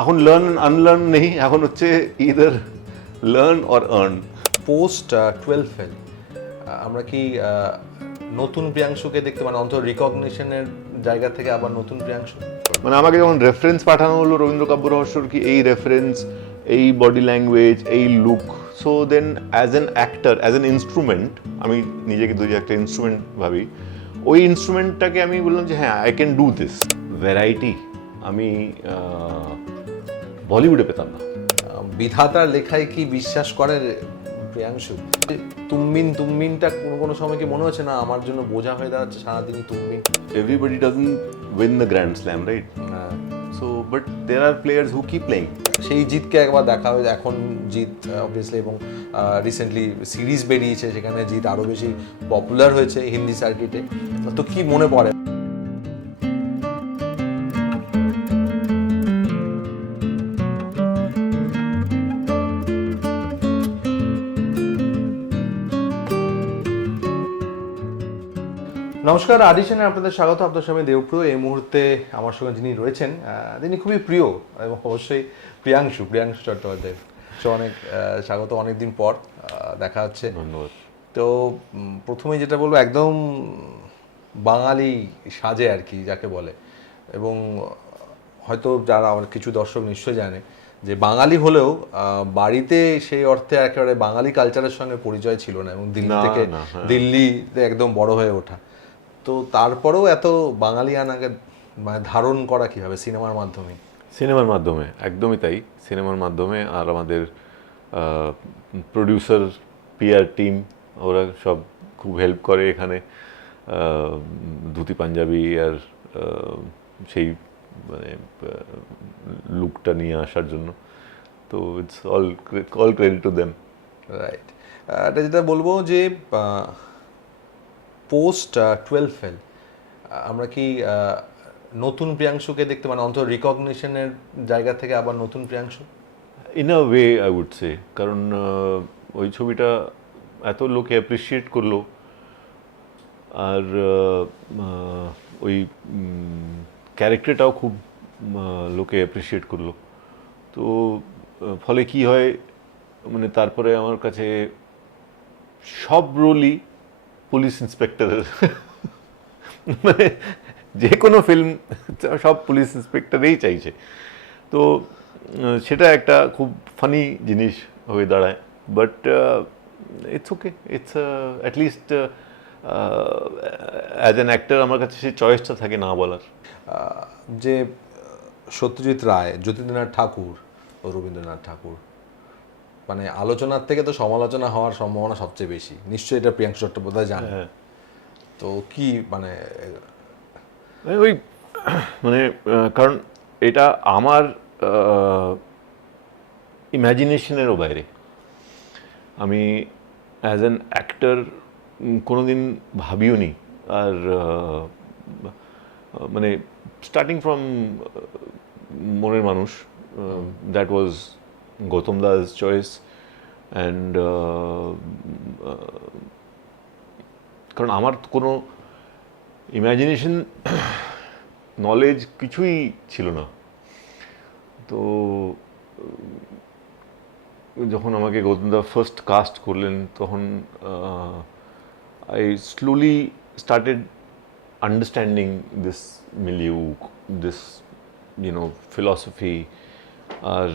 এখন learn unlearn নেই, এখন হচ্ছে either learn or earn. Post 12 fail আমরা কি নতুন প্রিয়াংশুকে দেখতে মানে অন্তত রিকগনিশনের জায়গা থেকে আবার নতুন প্রিয়াংশু? মানে আমাকে যখন রেফারেন্স পাঠানো হলো রবীন্দ্র কাব্য রহস্যর, কি এই রেফারেন্স, এই বডি ল্যাঙ্গুয়েজ, এই look, so then as an actor, as an instrument, আমি নিজেকে দুই একটা ইনস্ট্রুমেন্ট ভাবি, ওই ইনস্ট্রুমেন্টটাকে আমি বললাম যে হ্যাঁ I can do this. Variety আমি বলিউডে পেতাম না। বিধাতার লেখায় কি বিশ্বাস করে প্রিয়াংশু? তুমমিনটা কোনো সময় কি মনে হচ্ছে না আমার জন্য বোঝা হয়ে দাঁড়াচ্ছে সারাদিনই তুমমিন? Everybody doesn't win the Grand Slam, right? So, but there are players who keep playing. সেই জিতকে একবার দেখা হয়েছে, এখন জিত অবভিয়াসলি, এবং রিসেন্টলি সিরিজ বেরিয়েছে সেখানে জিত আরও বেশি পপুলার হয়েছে হিন্দি সার্কিটে। তো কি মনে পড়ে? নমস্কার, অডিশনে আপনাদের স্বাগত। আপনার সঙ্গে দেবপ্রিয়। এই মুহূর্তে আমার সঙ্গে যিনি রয়েছেন তিনি খুবই প্রিয় এবং অবশ্যই প্রিয়াংশু চট্টোপাধ্যায়। সে অনেক স্বাগত, অনেকদিন পর দেখা হচ্ছে। ধন্যবাদ। তো প্রথমে যেটা বলবো, একদম বাঙালি সাজে আর কি যাকে বলে, এবং হয়তো যারা আমার কিছু দর্শক নিশ্চয়ই জানে যে বাঙালি হলেও বাড়িতে সেই অর্থে একেবারে বাঙালি কালচারের সঙ্গে পরিচয় ছিল না, এবং দিল্লিতে একদম বড় হয়ে ওঠা। তো তারপরেও এত বাঙালিয়ানাকে মানে ধারণ করা কিভাবে? সিনেমার মাধ্যমে? সিনেমার মাধ্যমে, একদমই তাই, সিনেমার মাধ্যমে। আর আমাদের প্রডিউসার, পিআর টিম, ওরা সব খুব হেল্প করে এখানে ধুতি পাঞ্জাবি আর সেই মানে লুকটা নিয়ে আসার জন্য। তো it's all credit to them. Right. এটা যেটা বলবো যে পোস্ট 12 ফেল আমরা কি নতুন প্রিয়াংশুকে দেখতে মানে অন্তত রিকগনিশনের জায়গা থেকে আবার নতুন Priyanshu? In a way I would say, কারণ ওই ছবিটা এত লোকে অ্যাপ্রিসিয়েট করলো, আর ওই ক্যারেক্টারটাও খুব লোকে অ্যাপ্রিসিয়েট করলো। তো ফলে কি হয়, মানে তারপরে আমার কাছে সব রোলই পুলিশ ইন্সপেক্টরের মানে যে কোনো ফিল্ম সব পুলিশ ইন্সপেক্টরেই চাইছে। তো সেটা একটা খুব ফানি জিনিস হয়ে দাঁড়ায়। But it's okay, it's at least as an actor আমার কাছে সেই চয়েসটা থাকে না বলার। যে সত্যজিৎ রায়, জ্যোতির্নাথ ঠাকুর ও রবীন্দ্রনাথ ঠাকুর, মানে আলোচনার থেকে তো সমালোচনা হওয়ার সম্ভাবনা সবচেয়ে বেশি, নিশ্চয়ই এটা প্রিয়াংশু চট্টোপাধ্যায় জানে। তো কি মানে ওই মানে কারণ এটা আমার ইম্যাজিনেশনেরও বাইরে। আমি অ্যাজ অ্যান অ্যাক্টর কোনোদিন ভাবিও নি। আর মানে স্টার্টিং ফ্রম মনের মানুষ, that was Gautam Das choice. And কারণ আমার কোনো ইমাজিনেশন নলেজ কিছুই ছিল না। তো যখন আমাকে গৌতমদা ফার্স্ট কাস্ট করলেন, তখন I slowly started understanding this milieu, this philosophy, or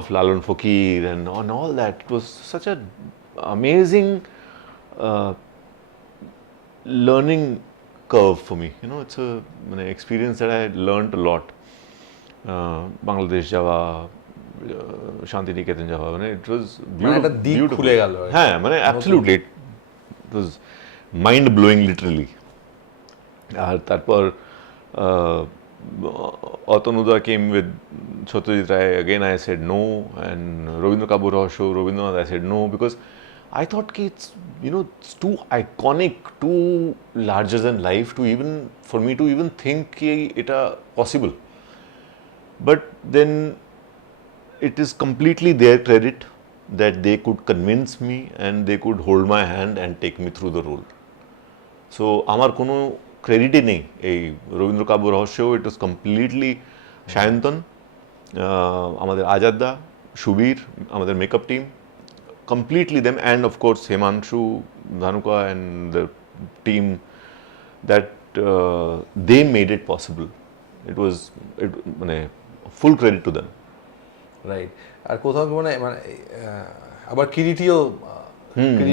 of Lalon Fakir and all that. It was such an amazing learning curve for me. It's an experience that I learned a lot. Bangladesh যাওয়া, শান্তিনিকেতন যাওয়া, মানে it was beautiful. হ্যাঁ, মানে absolutely it was mind blowing literally. আর তারপর Atanuda came with Satyajit Ray. Again I said no, and Rabindra Kabur Rahasya, Rabindranath, I said no, because I thought it's it's too iconic, too larger than life to even for me to even think it possible. But then it is completely their credit that they could convince me and they could hold my hand and take me through the role. So আমার কোনো ক্রেডিটই নেই এই রবীন্দ্র কাব্য রহস্য। ইট was completely Sayantan আমাদের আজাদদা, সুবীর, আমাদের makeup team, completely them, and of course Himanshu, Dhanuka and the team that they made it possible. It মানে full credit to them. Right. আর কোথাও মানে মানে আবার কিরিটিও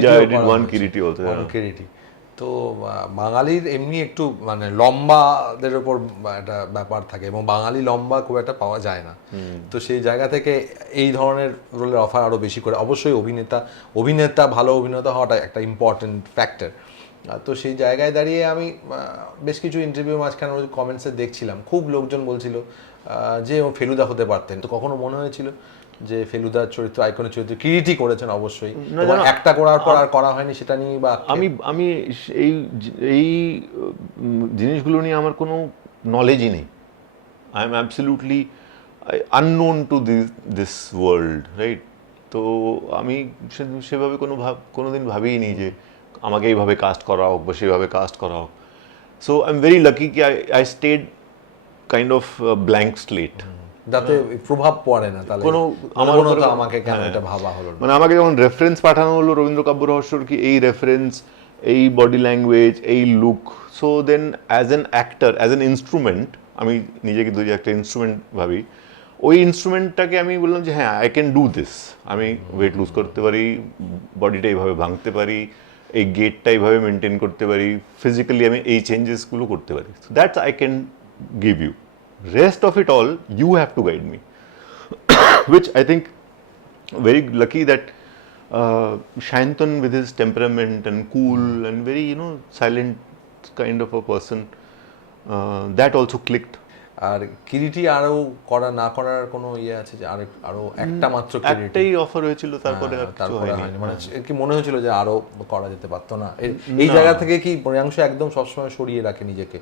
Yeah, I did one Kiriti also. One Yeah. Kiriti. তো বাঙালির এমনি একটু মানে লম্বাদের ওপর একটা ব্যাপার থাকে এবং বাঙালি লম্বা খুব একটা পাওয়া যায় না। তো সেই জায়গা থেকে এই ধরনের রোলের অফার আরও বেশি করে, অবশ্যই অভিনেতা ভালো অভিনেতা হওয়াটা একটা ইম্পর্টেন্ট ফ্যাক্টর। তো সেই জায়গায় দাঁড়িয়ে আমি বেশ কিছু ইন্টারভিউ মাঝখানে কমেন্টসে দেখছিলাম, খুব লোকজন বলছিল যে ফেলুদা হতে পারতেন। তো কখনো মনে হয়েছিল যে ফেলুদার চরিত্র, আইকনের চরিত্র কিরিটি করেছেন অবশ্যই, এবং একটা করার পর আর করা হয়নি সেটা নিয়ে, বা আমি এই এই জিনিসগুলো নিয়ে আমার কোনো নলেজই নেই। I am absolutely unknown to this world, right? তো আমি সেভাবে কোনোদিন ভাবিনি যে আমাকে এইভাবে কাস্ট করা হোক বা সেভাবে কাস্ট করা হোক। So I am very lucky কি I stayed kind of blank slate, যাতে প্রভাব পড়ে না তাহলে কোনো আমার আমার মনে আমাকে কেন এটা ভাবা হলো না। মানে আমাকে যখন রেফারেন্স পাঠানো হলো রবীন্দ্র কাব্য রহস্যর, কি এই রেফারেন্স, এই বডি ল্যাঙ্গুয়েজ, এই look, so then as an actor, as an instrument, আমি নিজেকে দুই একটা ইনস্ট্রুমেন্ট ভাবি, ওই ইনস্ট্রুমেন্টটাকে আমি বললাম যে হ্যাঁ, আই ক্যান ডু দিস। আমি ওয়েট লুজ করতে পারি, বডিটা এইভাবে ভাঙতে পারি, এই গেটটা এইভাবে মেনটেন করতে পারি, ফিজিক্যালি আমি এই চেঞ্জেসগুলো করতে পারি। So that's I can give you, rest of it all you have to guide me. Which I think very lucky that Shantan with his temperament and cool and very silent kind of a person, that also clicked. আর কিরিটি আরো করা না করার কোনো ইয়ে আছে যে আরো একটা মাত্র কিরিটি একটাই অফার হয়েছিল, তারপরে আর কিছু হয়নি। মানে কি মনে হয়েছিল যে আরো করা যেতে পারতো না? এই জায়গা থেকে কি প্রিয়াংশু একদম সবসময় সরিয়ে রাখে নিজেকে,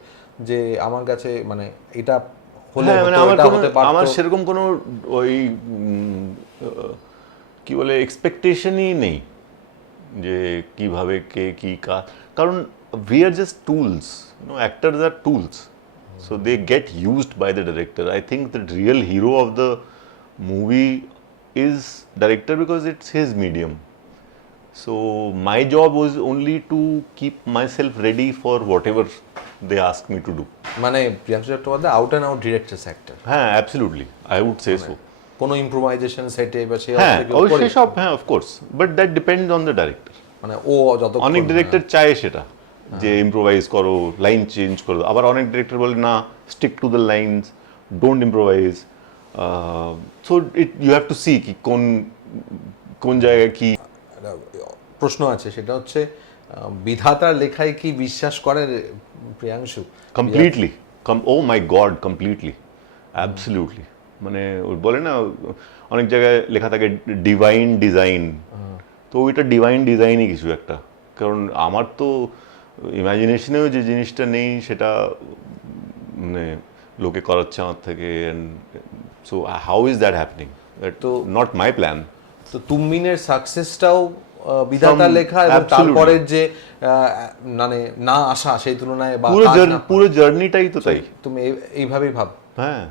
যে আমার কাছে মানে এটা হলে মানে আমার সেরকম কোনো ওই কি বলে এক্সপেকটেশনই নেই যে কিভাবে কে কি কারণ we are just tools, actors are tools, so they get used by the director. I think the real hero of the movie is director because it's his medium. So my job was only to keep myself ready for whatever they ask me to do. মানে Priyanshu Chattopadhyay out and out director actor. হ্যাঁ, absolutely, I would say so. কোনো improvisation সেটে বা সেই অবশ্যই সব, হ্যাঁ of course, but that depends on the director. মানে ও যত অনেক ডিরেক্টর চায় সেটা, যে ইম্প্রোভাইজ করো, লাইন চেঞ্জ করো, আবার অনেক ডিরেক্টর বলে না, stick to the lines, don't improvise. So you have to see কি কোন জায়গায় কি। প্রশ্ন আছে, সেটা হচ্ছে বিধাতার লেখায় কি বিশ্বাস করে প্রিয়াংশু? কমপ্লিটলি, ও মাই গড, কমপ্লিটলি, অ্যাবসলিউটলি। মানে বলে না অনেক জায়গায় লেখা থাকে ডিভাইন ডিজাইন, তো ওইটা ডিভাইন ডিজাইনই কিছু একটা। কারণ আমার তো ইমাজিনেশনেও যে জিনিসটা নেই, সেটা মানে লোকে করাচ্ছে আমার থেকে। And so how is that happening? That তো নট মাই প্ল্যান। তো তুমিনের সাকসেসটাও বিধাতার লেখা, এবং তারপরের যে মানে না আসা সেই তুলনায়, বা পুরো জার্নিটাই তো তাই। তুমি এইভাবেই ভাব? হ্যাঁ,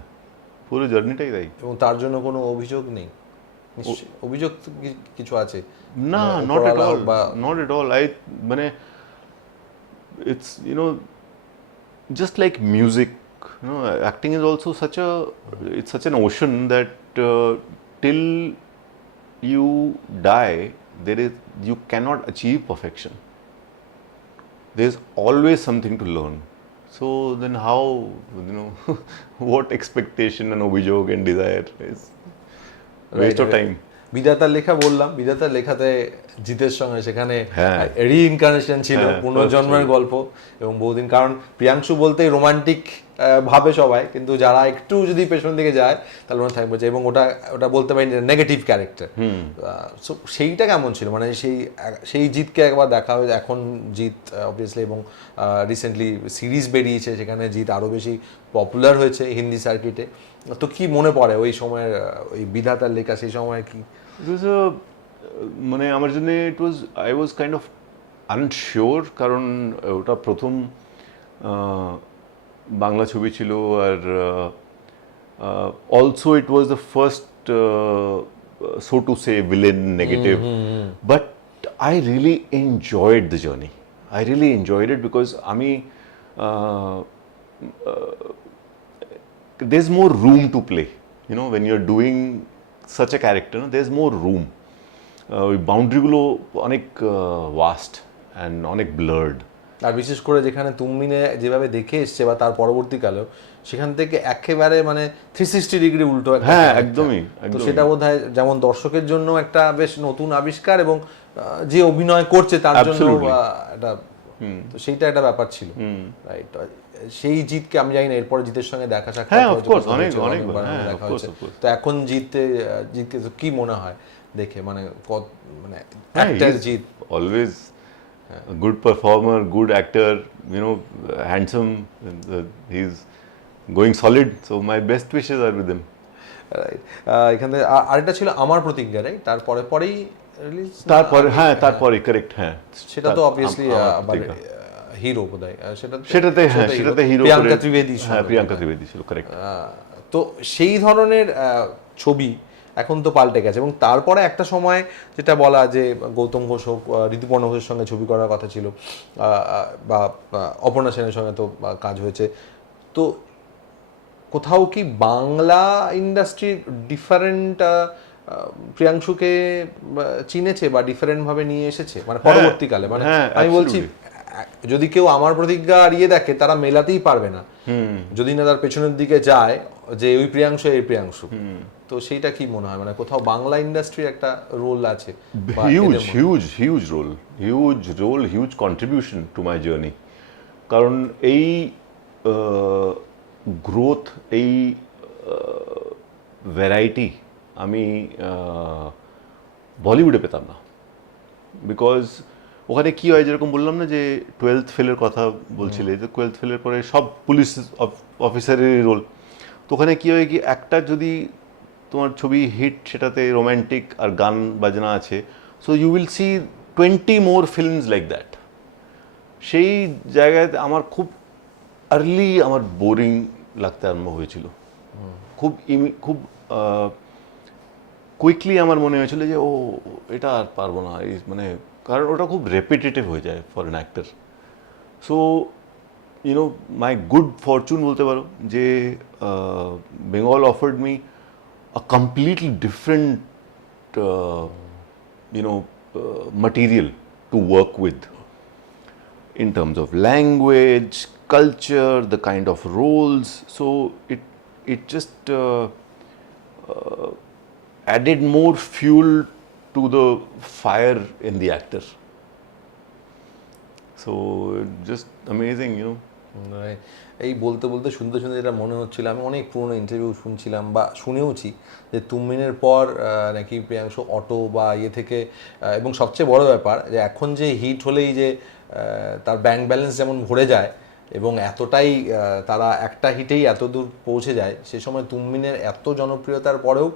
পুরো জার্নিটাই তাই। এবং তার জন্য কোনো অভিযোগ নেই? অভিযোগ কিছু আছে? না, not at all, not at all. মানে it's just like music, acting is also it's such an ocean that till you die you cannot achieve perfection. There's always something to learn. So then how what expectation and obhijog and desire is waste of time. বিধাতার লেখা বললাম, বিধাতার লেখাতে জিতের সঙ্গে সেখানে রিইনকার্নেশন ছিল, পুনর্জন্মের গল্প এবং বহুদিন। কারণ প্রিয়াংশু বলতেই রোমান্টিক ভাবে সবাই, কিন্তু যারা একটু যদি পেছন দিকে যায় তাহলে মনে থাকবে যে, এবং ওটা বলতে পারি নেগেটিভ ক্যারেক্টার। সো সেইটা কেমন ছিল? মানে সেই জিতকে একবার দেখা হয়েছে, এখন জিত অবভিয়াসলি, এবং রিসেন্টলি সিরিজ বেরিয়েছে, সেখানে জিত আরও বেশি পপুলার হয়েছে হিন্দি সার্কিটে। তো কি মনে পড়ে ওই সময়ের ওই বিধাতার লেখা, সেই সময় কি? মানে আমার জন্য I was kind of unsure, কারণ ওটা প্রথম বাংলা ছবি ছিল, আর Also, it was the first, so to say, villain negative. But I really enjoyed the journey. I really enjoyed it because আমি there's more room to play. You know, when you're doing such a character, no, there's more room. ওই বাউন্ডারিগুলো অনেক waste and অনেক blurred. আর বিশেষ করে যেখানে তুমিনে যেভাবে দেখে এসছে বা তার পরবর্তীকালেও সেখান থেকে একেবারে মানে 360 ডিগ্রি উল্টো একটা হ্যাঁ, character। একদমই, তো একদমই। সেটা বোধহয় যেমন দর্শকের জন্য একটা বেশ নতুন আবিষ্কার এবং যে অভিনয় করছে তার জন্য Absolutely. একটা তো সেইটা একটা ব্যাপার ছিল, রাইট? সেই জিতকে আমি জানি না এরপরে জিতের সঙ্গে দেখা সাক্ষাৎ হ্যাঁ, of হয়েছে, course, কথা হয়েছে, অনেকবার, অনেকবার হ্যাঁ, দেখা of course, হয়েছে। of course. তো এখন জিতকে তো কি মনে হয় দেখে, মানে মানে হ্যাঁ, অ্যাক্টর he's জিত always a good performer, good actor, you know, handsome. He's going solid. So my best wishes are with him. Right. এখানে আরেকটা ছিল আমার প্রতিজ্ঞা, রাইট? তারপরে পরেই রিলিজ, তারপরে হ্যাঁ, তারপরে কারেক্ট, হ্যাঁ। সেটা তো অবভিয়াসলি আমার হিরো বোধহয় সেটাতে হ্যাঁ, সেটাতে হিরো প্রিয়াঙ্কা ত্রিবেদী, হ্যাঁ, প্রিয়াঙ্কা ত্রিবেদী ছিল, কারেক্ট। তো সেই ধরনের ছবি এখন তো পাল্টে গেছে এবং তারপরে একটা সময় যেটা বলা যে গৌতম ঘোষ হোক, ঋতুপর্ণ ঘোষের সঙ্গে ছবি করার কথা ছিল, বা অপর্ণা সেনের সঙ্গে তো কাজ হয়েছে। তো কোথাও কি বাংলা ইন্ডাস্ট্রির ডিফারেন্ট প্রিয়াংশুকে চিনেছে বা ডিফারেন্ট ভাবে নিয়ে এসেছে মানে পরবর্তীকালে? মানে হ্যাঁ, আমি বলছি যদি কেউ আমার প্রতিজ্ঞা আর ইয়ে দেখে তারা মেলাতেই পারবে না যদি না তার পেছনের দিকে যায় যে ওই প্রিয়াংশু এই প্রিয়াংশু। তো সেইটা কি মনে হয়, মানে কোথাও বাংলা ইন্ডাস্ট্রির একটা রোল আছে? Huge contribution to my journey. কারণ এই গ্রোথ, এই ভ্যারাইটি আমি বলিউডে পেতাম না। বিকজ ওখানে কি হয়, যেরকম বললাম না যে 12th ফেলের কথা বলছিলে, যে 12th ফেলের পরে সব পুলিশ অফিসারেরই রোল। তো ওখানে কি হয় কি, একটা যদি তোমার ছবি হিট, সেটাতে রোম্যান্টিক আর গান বাজনা আছে, so you will see 20 more films like that. সেই জায়গায় আমার খুব আর্লি আমার বোরিং লাগতে আরম্ভ হয়েছিল। খুব কুইকলি আমার মনে হয়েছিল যে ও এটা আর পারবো না, মানে কারণ ওটা খুব রেপিটেটিভ হয়ে যায় for an actor. So YONO my good Fortune বলতে পারো যে Bengal offered me a completely different material to work with in terms of language, culture, the kind of roles. So it just added more fuel to the fire in the actor. So just amazing, you know. এই বলতে বলতে শুনতে শুনতে যেটা মনে হচ্ছিল, আমি অনেক পুরোনো ইন্টারভিউ শুনছিলাম বা শুনেওছি যে তুমিনের পর নাকি প্রিয়াংশু অটো বা ইয়ে থেকে, এবং সবচেয়ে বড় ব্যাপার যে এখন যে হিট হলেই যে তার ব্যাংক ব্যালেন্স যেমন ভরে যায় এবং এতটাই তারা একটা হিটেই এত দূর পৌঁছে যায়, সে সময় তুমিনের এত জনপ্রিয়তার পরেও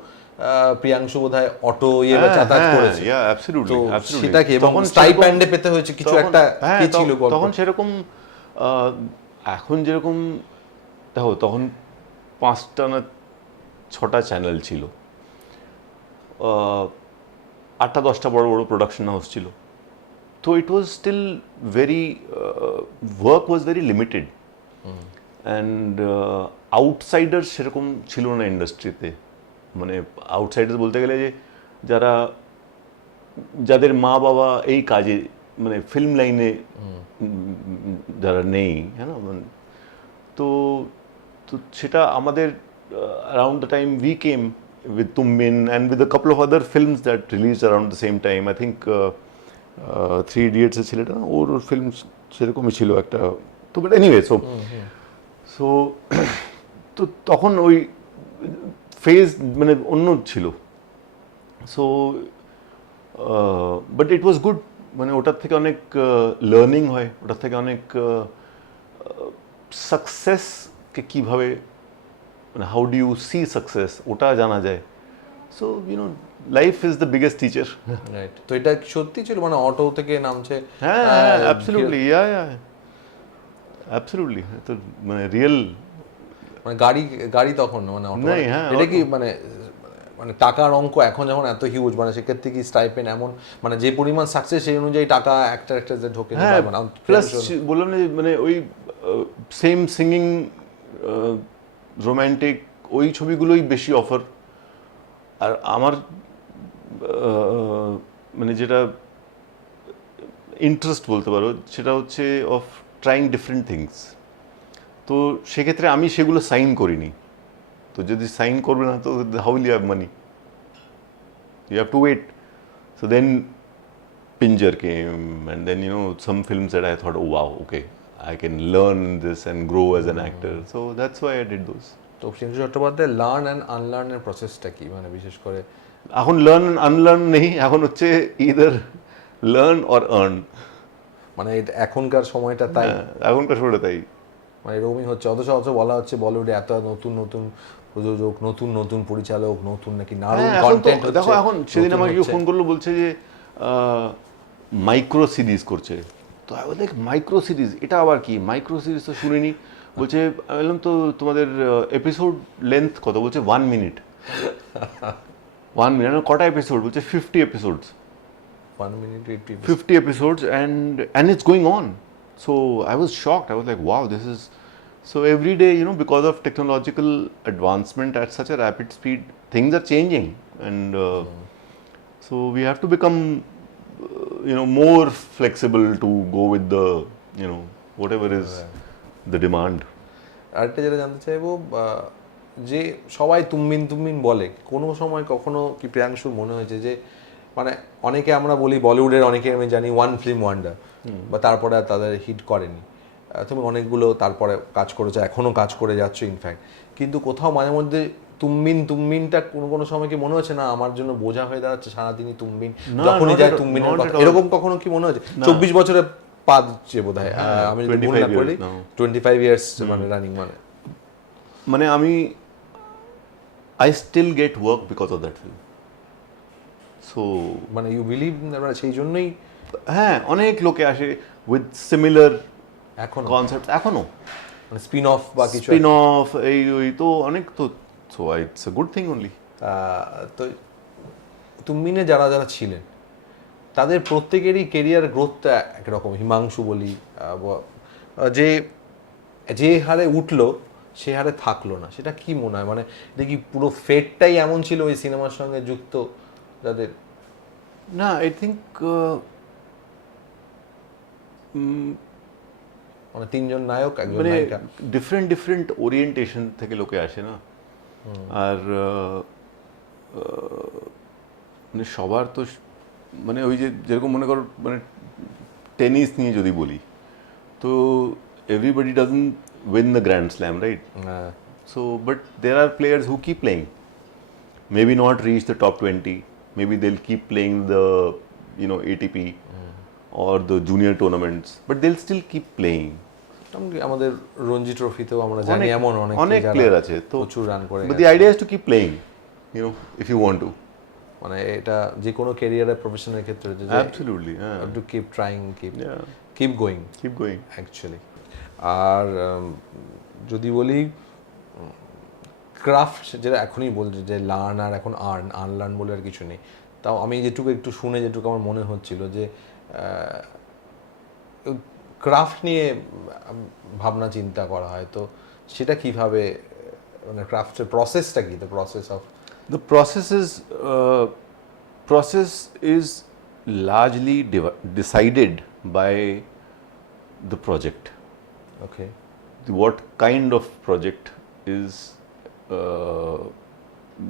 প্রিয়াংশু বোধহয় অটো ইয়ে বা যাতায়াত করেছে। অ্যাবসলিউটলি, তো সেটা কি, এবং স্টাইপেন্ডে পেতে হয়েছে কিছু একটা কি ছিল তখন সেরকম। এখন যেরকম দেখো, তখন 5টা না 6টা চ্যানেল ছিল, 8টা 10টা বড় বড় প্রোডাকশন হাউস ছিল। তো it was still very, work was very limited and outsider সেরকম ছিল না ইন্ডাস্ট্রিতে। মানে আউটসাইডার বলতে গেলে যে যাদের মা বাবা এই কাজে, মানে ফিল্ম লাইনে যারা নেই, হ্যাঁ না, তো তো সেটা আমাদের around the time we came with Tummin and with a couple of other films that released around the same time. I think 3 Idiots এর ছেলেটা, ওর ফিল্ম সেরকমই ছিল একটা। তো বাট এনিওয়ে, সো তো তখন ওই ফেজ মানে অন্য ছিল। So but it was good, মানে ওটার থেকে অনেক লার্নিং হয়, ওটার থেকে অনেক সাকসেসকে কীভাবে, মানে how do you see success, ওটা জানা যায়। So you know life is the biggest teacher. Right. তো এটা সত্যি ছিল, মানে অটো থেকে নামছে? হ্যাঁ, অ্যাবসলিউটলি, অ্যাবসলিউটলি। তো মানে রিয়েল মানে গাড়ি তখন মানে नहीं, हाँ, এটা কি মানে মানে টাকার অঙ্ক এখন যখন এত হিউজ, মানে সেক্ষেত্রে কি স্টাইপেন্ড এমন মানে যে পরিমাণ সাকসেস সেই অনুযায়ী টাকা একটা যে ঢোকে নি, হ্যাঁ, মানে প্লাস বললাম না যে মানে ওই সেম সিঙ্গিং রোম্যান্টিক ওই ছবিগুলোই বেশি অফার। আর আমার মানে যেটা ইন্টারেস্ট বলতে পারো সেটা হচ্ছে অফ ট্রাইং ডিফারেন্ট থিংস। তো সেক্ষেত্রে আমি সেগুলো সাইন করিনি। তো যদি সাইন করবে না তো how will you have money, you have to wait. So then Pinjar came, and then some films that I thought, oh wow, okay, I can learn this and grow as an actor. So that's why I did those. তো Priyanshu Chattopadhyay learn and unlearn এর প্রসেসটা কি, মানে বিশেষ করে এখন learn unlearn নেই, এখন হচ্ছে ইদার লার্ন অর আর্ন। মানে এটা এখনকার সময়টা তাই, এখনকার সময়টা তাই, মানে এরকমই হচ্ছে। অথচ বলা হচ্ছে বলিউডে এত নতুন নতুন প্রযোজক, নতুন নতুন পরিচালক, নতুন নাকি নারুন কন্টেন্ট হচ্ছে। দেখো এখন সেদিন আমাকে কেউ ফোন করলো, বলছে যে মাইক্রো সিরিজ করছে। তো আমি দেখ মাইক্রো সিরিজ এটা আবার কি, মাইক্রো সিরিজ তো শুনিনি। বলছে, আমি বললাম তো তোমাদের এপিসোড লেন্থ কত? বলছে 1 মিনিট। 1 মিনিট কটা এপিসোড? বলছে 50 episodes. 1 minute 50 episodes, and it's going on. So I was shocked. I was like, wow, this is so every day, because of technological advancement at such a rapid speed, things are changing, and so we have to become more flexible to go with the whatever is the demand. আরেকটা যেটা জানতে চাইবো, যে সবাই তুমমিন তুমমিন বলে, কোনো সময় কখনো কি প্রিয়াংশুর মনে হয়েছে যে মানে অনেকে আমরা বলি বলিউডের অনেকে আমি জানি ওয়ান ফিল্ম ওয়ান্ডার, বা তারপরে আর তাদের হিট করেনি, তুমি অনেকগুলো তারপরে কাজ করেছো, এখনো কাজ করে যাচ্ছ ইনফ্যাক্ট, কিন্তু কোথাও মাঝে মধ্যে তুমমিনটা কোনো সময় কি মনে হচ্ছে না আমার জন্য বোঝা হয়ে দাঁড়াচ্ছে, সারাদিনই তুমমিন, যখনই যায় তুমমিনের কথা, এরকম কখনো কি মনে হচ্ছে? 24 বছরে পা দিচ্ছে বোধ হয়, আমি যদি ভুল না করি, 25 ইয়ার্স মানে রানিং, মানে আমি I still get work because of that film. So মানে ইউ বিলিভ, মানে সেই জন্যই হ্যাঁ, অনেক লোকে আসে উইথ সিমিলার এখন কনসেপ্ট এখনো, মানে স্পিন অফ বা কিছু স্পিন অফ এই ওই তো অনেক, তো so it's a good thing only. তো তুমমিনে যারা যারা ছিলেন তাদের প্রত্যেকেরই কেরিয়ার গ্রোথটা একরকম, হিমাংশু বলি যে যে হারে উঠলো সে হারে থাকলো না, সেটা কি মনে হয়? মানে এটা কি পুরো ফেটটাই এমন ছিল ওই সিনেমার সঙ্গে যুক্ত যাদের? না, আই থিঙ্ক মানে তিনজন নায়ক, একজন মানে নায়িকা, ডিফারেন্ট ওরিয়েন্টেশন থেকে লোকে আসে না, আর মানে সবার তো মানে ওই যে যেরকম মনে করো মানে টেনিস নিয়ে যদি বলি, তো everybody doesn't win the Grand Slam, right? So, but there are players who keep playing. Maybe not reach the top 20. Maybe they'll keep playing the, ATP or the junior tournaments, but they'll still keep playing. আমাদের রঞ্জি ট্রফিতেও আমরা জানি এমন অনেক player আছে তো প্রচুর run করে, but the idea is to keep playing, if you want to. মানে এটা যে কোনো ক্যারিয়ারে প্রফেশনের ক্ষেত্রে যে absolutely, yeah, to keep trying, keep going actually. আর যদি বলি ক্রাফট, যেটা এখনই বলছি যে লার্ন আর এখন আনলার্ন বলে আর কিছু নেই, তাও আমি যেটুকু একটু শুনে যেটুকু আমার মনে হচ্ছিল যে ক্রাফট নিয়ে ভাবনা চিন্তা করা হয়, তো সেটা কিভাবে, মানে ক্রাফটের প্রসেসটা কি? The process is largely decided by the project. Okay. What kind of project is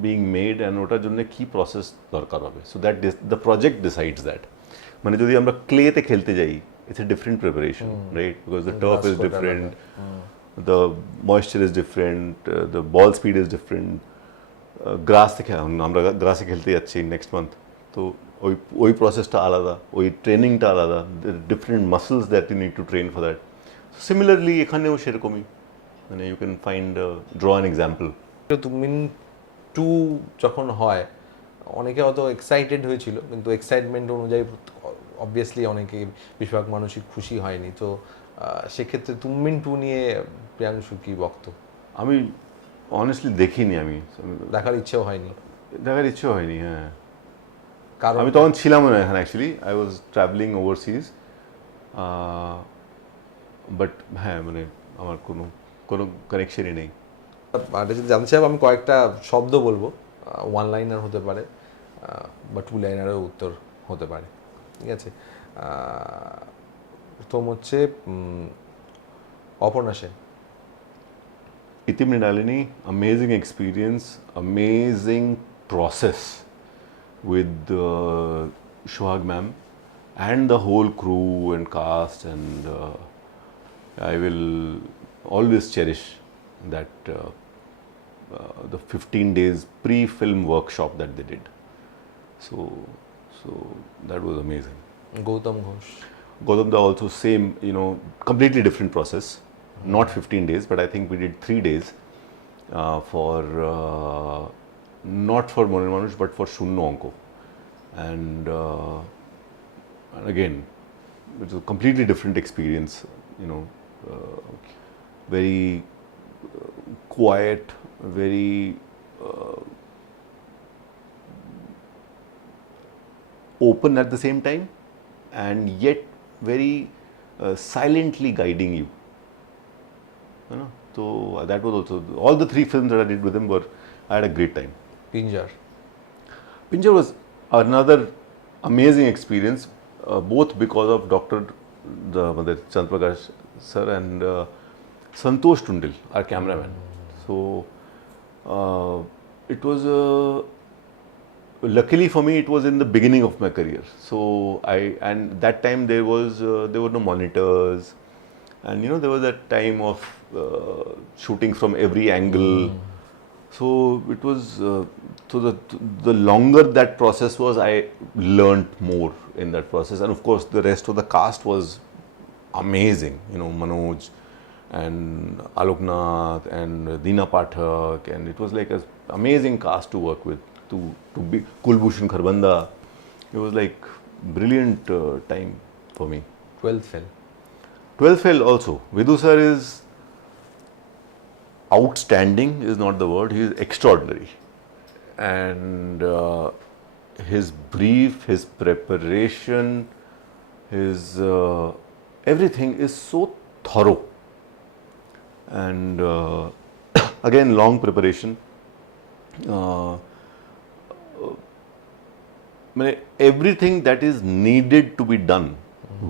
being made and ওটার জন্য কি প্রসেস দরকার হবে, so that the project decides that. মানে যদি আমরা ক্লেতে খেলতে যাই, it's a different preparation, right? Because the turf is different, the moisture is different, the ball speed is different. গ্রাস থেকে আমরা গ্রাসে খেলতে যাচ্ছি নেক্সট মান্থ, তো ওই প্রসেসটা আলাদা, ওই ট্রেনিংটা আলাদা, different muscles that you need to train for that. Similarly এখানেও সেরকমই, মানে you can find draw an example. তুমমিন 2 যখন হয় অনেকে অত এক্সাইটেড হয়েছিল, কিন্তু এক্সাইটমেন্ট অনুযায়ী অবভিয়াসলি অনেকে বেশিরভাগ মানুষই খুশি হয়নি, তো সেক্ষেত্রে তুমমিন 2 নিয়ে প্রিয়াংশু কি বক্তব্য? আমি অনেস্টলি দেখিনি আমি, দেখার ইচ্ছেও হয়নি? দেখার ইচ্ছে হয়নি। হ্যাঁ, কারণ আমি তখন ছিলাম না এখানে, actually I was travelling overseas. But হ্যাঁ, মানে আমার কোনো কোনো কানেকশনই নেই। আর যদি জানতে চাই, আমি কয়েকটা শব্দ বলবো, ওয়ান লাইনার হতে পারে বা টু লাইনারও উত্তর হতে পারে, ঠিক আছে? প্রথম হচ্ছে Aparna Sen. Itim Nidalini, amazing experience, amazing process with Shuhag ma'am and the whole crew and cast, and I will always cherish that the 15 days pre-film workshop that they did. So, so that was amazing. Gautam Ghosh. Gautam da also same, completely different process. Not 15 days, but I think we did 3 days for not for Moner Manush, but for Shunno Onko. And again, it was a completely different experience, very quiet, very open at the same time, and yet very silently guiding you. So that was also, all the 3 films that I did with him were, I had a great time. পিঞ্জার। Pinjar was another amazing experience, both because of Dr. Chandprakash sir and Santosh Tundil, our cameraman. So it was luckily for me, it was in the beginning of my career. So and that time there were no monitors, and there was that time of shooting from every angle. So it was so the longer that process was, I learnt more in that process, and of course the rest of the cast was amazing. Manoj and Aloknath and Deena Pathak, and it was like an amazing cast to work with. To be Kulbhushan Kharbanda, it was like brilliant time for me. 12th film। 12th fail also. Vidhu sir is outstanding, is not the word. He is extraordinary, and his brief, his preparation, his everything is so thorough, and again long preparation. Everything that is needed to be done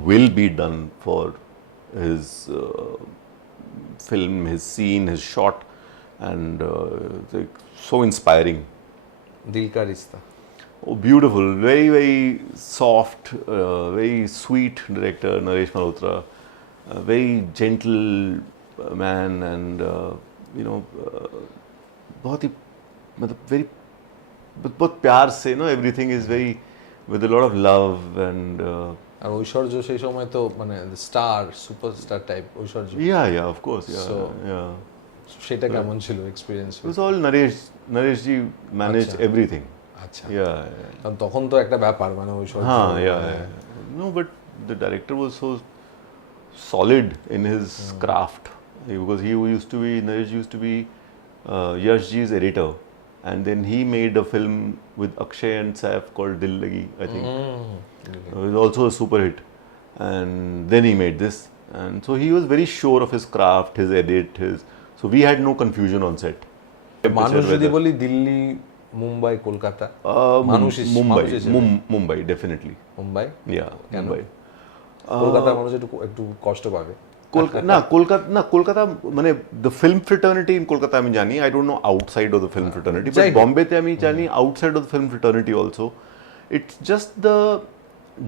will be done for his film, his scene, his shot, and it's like so inspiring. दिल का रिश्ता। Oh, beautiful, very very soft, very sweet director Naresh Malhotra, very gentle man, and बहुत ही very बहुत प्यार से, everything is very with a lot of love, and আর ঐশ্বর্য সেই সময় তো মানে star, superstar type Aishwarya. yeah, of course, yeah. সেটা কেমন ছিল experience? It was all Naresh ji managed everything. আচ্ছা। Yeah. কারণ তখন তো একটা ব্যাপার, মানে ঐশ্বর্য। Yeah. No, but the director was so solid in his craft, because Naresh used to be Yash ji's editor, and then he made a film with Akshay and Saif called Dil Lagi, I think. It was also a super hit, and then he made this, and so he was very sure of his craft, his edit, so we had no confusion on set. মানুষ যদি বলি Delhi, Mumbai, Kolkata, Mumbai definitely. Mumbai? Yeah, Mumbai. কলকাতার মানুষ একটু কষ্ট পাবে। কলকাতা মানে the film fraternity in Kolkata আমি জানি, I don't know outside of the film fraternity, but Bombay তে আমি জানি outside of the film fraternity also. It's just the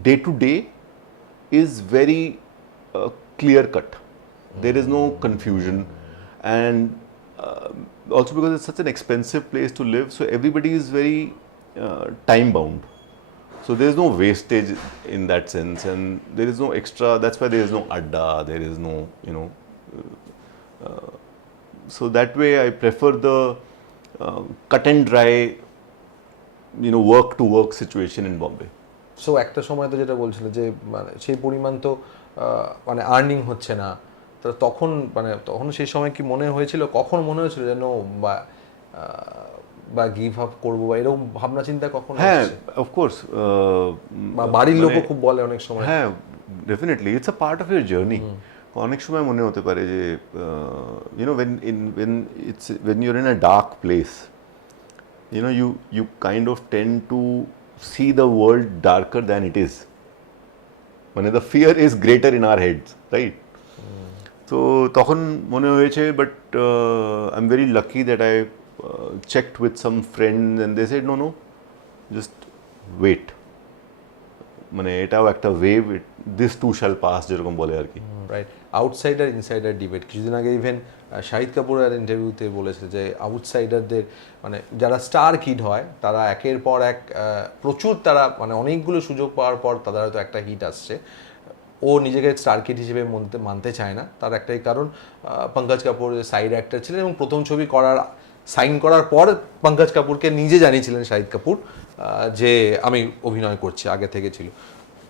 day to day is very clear cut. There is no confusion, and also because it's such an expensive place to live, so everybody is very time bound. So there is no wastage in that sense, and there is no extra. That's why there is no adda. There is no, so that way I prefer the cut and dry, work to work situation in Bombay. So একটা সময় তো যেটা বলছিল যে মানে সেই পরিমাণ তো মানে আর্নিং হচ্ছে না, তো তখন মানে তখন সেই সময় কি মনে হয়েছিল, কখন মনে হয়েছিল যে নো বা গিভ আপ করবো বা এরকম ভাবনা চিন্তা কখন হ্যাঁ, এসেছে? অফকোর্স, বা বাড়ির লোকও খুব বলে অনেক সময়। হ্যাঁ, definitely it's a part of your journey. অনেক সময় মনে হতে পারে যে YONO when you're in a dark place, you kind of tend to see the world darker than it is. মানে the fear is greater in our heads, right? তো তখন মনে হয়েছে, but I am very lucky that I checked with some friends and they said no, just wait. মানে এটাও একটা wave, this too shall pass যেরকম বলে আর কি। রাইট, আউটসাইডার ইনসাইডার ডিবেট কিছুদিন আগে ইভেন শাহিদ কাপুরের ইন্টারভিউতে বলেছে যে আউটসাইডারদের মানে যারা স্টার কিড হয় তারা একের পর এক প্রচুর তারা মানে অনেকগুলো সুযোগ পাওয়ার পর তাদের হয়তো একটা হিট আসছে, ও নিজেকে স্টার কিড হিসেবে মানতে চায় না। তার একটাই কারণ, পঙ্কজ কাপুর সাইড অ্যাক্টর ছিলেন এবং প্রথম ছবি সাইন করার পর পঙ্কজ কাপুরকে নিজে জানিয়েছিলেন শাহিদ কাপুর যে আমি অভিনয় করছি, আগে থেকে ছিল।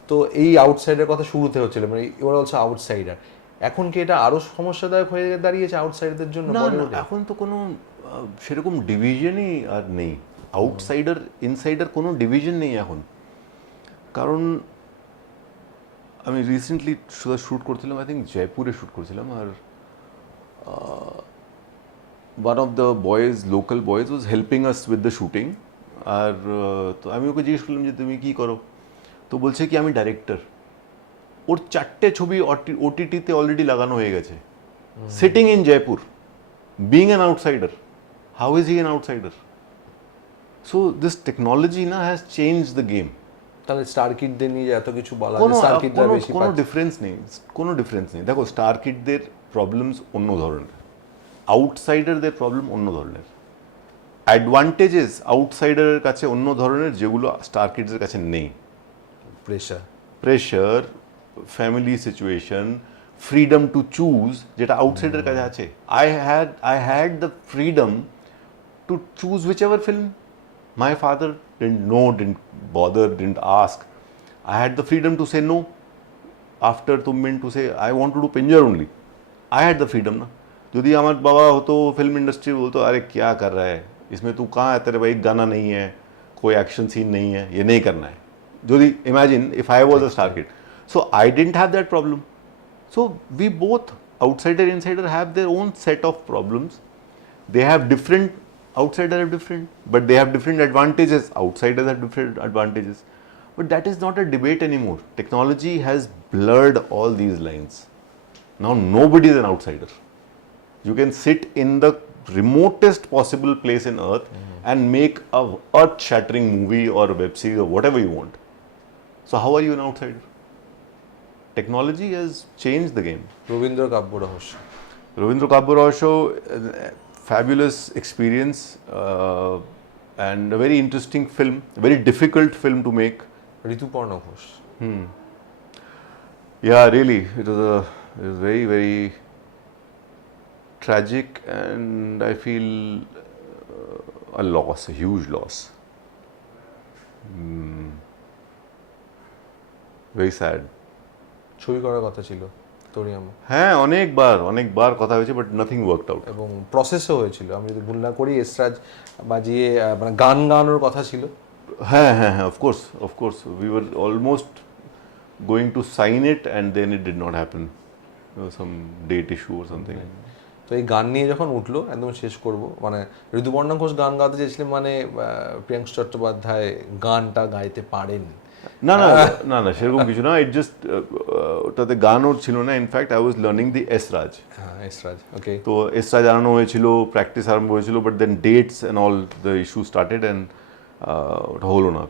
তো এই আউটসাইডার কথা শুরুতে হচ্ছিল, মানে ইউর অলসো আউটসাইডার। এখন কি এটা আরো সমস্যাদায়ক হয়ে দাঁড়িয়েছে আউটসাইডারদের জন্য? না না, এখন তো কোনো সেরকম ডিভিশনই আর নেই। আউটসাইডার ইনসাইডার কোনো ডিভিশন নেই এখন। কারণ আমি রিসেন্টলি শ্যুট করছিলাম, আই থিঙ্ক জয়পুরে শ্যুট করছিলাম, আর one of the boys, local boys was helping us with the shooting. আর তো আমি ওকে জিজ্ঞেস করলাম যে তুমি কী করো, তো বলছে কি আমি ডাইরেক্টর। ওর 4টে ছবি ওটিটিতে অলরেডি লাগানো হয়ে গেছে, sitting in Jaipur, being an outsider. How is he an outsider? So this technology না হ্যাজ চেঞ্জ দ্য গেম। তাহলে স্টার কিডদের নিয়ে এত কিছু বলা, কোনো স্টার কিডরা বেশি কোনো ডিফারেন্স নেই, কোনো ডিফারেন্স নেই। দেখো, স্টার কিডদের প্রবলেমস অন্য ধরনের, আউটসাইডারদের প্রবলেম অন্য ধরনের। অ্যাডভান্টেজেস আউটসাইডারের কাছে অন্য ধরনের, যেগুলো স্টার কিডসের কাছে নেই। Pressure, family situation, freedom to choose, যেটা আউটসাইডারের কাছে আছে। I had the freedom to choose whichever film. My father didn't know, didn't bother, didn't ask. I had the freedom to say no. After Tummin to say I want to do Pinjar only. I had the freedom ना। यदि हमारे बाबा हो तो film industry बोलते अरे क्या कर रहा है इसमें, तू कहाँ है, तेरे भाई गाना नहीं है, कोई एक्शन सीन नहीं है, ये नहीं करना है। यदि imagine if I was a star kid, so I didn't have that problem. So we both, outsider insider, have their own set of problems. They have different, outsider have different, but they have different advantages. Outsiders have different advantages. But that is not a debate anymore. Technology has blurred all these lines. Now nobody is an outsider. You can sit in the remotest possible place in earth and make a earth-shattering movie or a web series or whatever you want. So how are you an outsider? Technology has changed the game. Rabindra কাব্য রহস্য, Ravindra Kabur Show, fabulous experience and a very interesting film, a very difficult film to make. Rituparno Ghosh. Yeah, really, it was very, very tragic, and I feel a loss, a huge loss. Very sad. ছবি করার কথা ছিল তোরই আমার, হ্যাঁ, অনেকবার কথা হয়েছে, বাট নাথিং ওয়ার্কড আউট। এবং প্রসেসও হয়েছিল, আমি যদি ভুল না করি এসরাজ বাজিয়ে মানে গান গানোর কথা ছিল। হ্যাঁ, of course we were almost going to sign it and then it did not happen, some date issue or something. তো এই গান নিয়ে যখন উঠলো, একদম শেষ করব, মানে ঋতুপর্ণ ঘোষ গান গাইতে চেয়েছিলেন, মানে প্রিয়াংশু চট্টোপাধ্যায় গানটা গাইতে পারেন? না না না না, সেরকম কিছু না। ইট জাস্ট ওটাতে গানও ছিল না। ইনফ্যাক্ট আই ওয়াজ লার্নিং দি এসরাজ। হ্যাঁ, এসরাজ, ওকে। তো এসরাজ আনানো হয়েছিল, প্র্যাকটিস আরম্ভ হয়েছিল, but then dates and all the issue started and ওটা হলো না।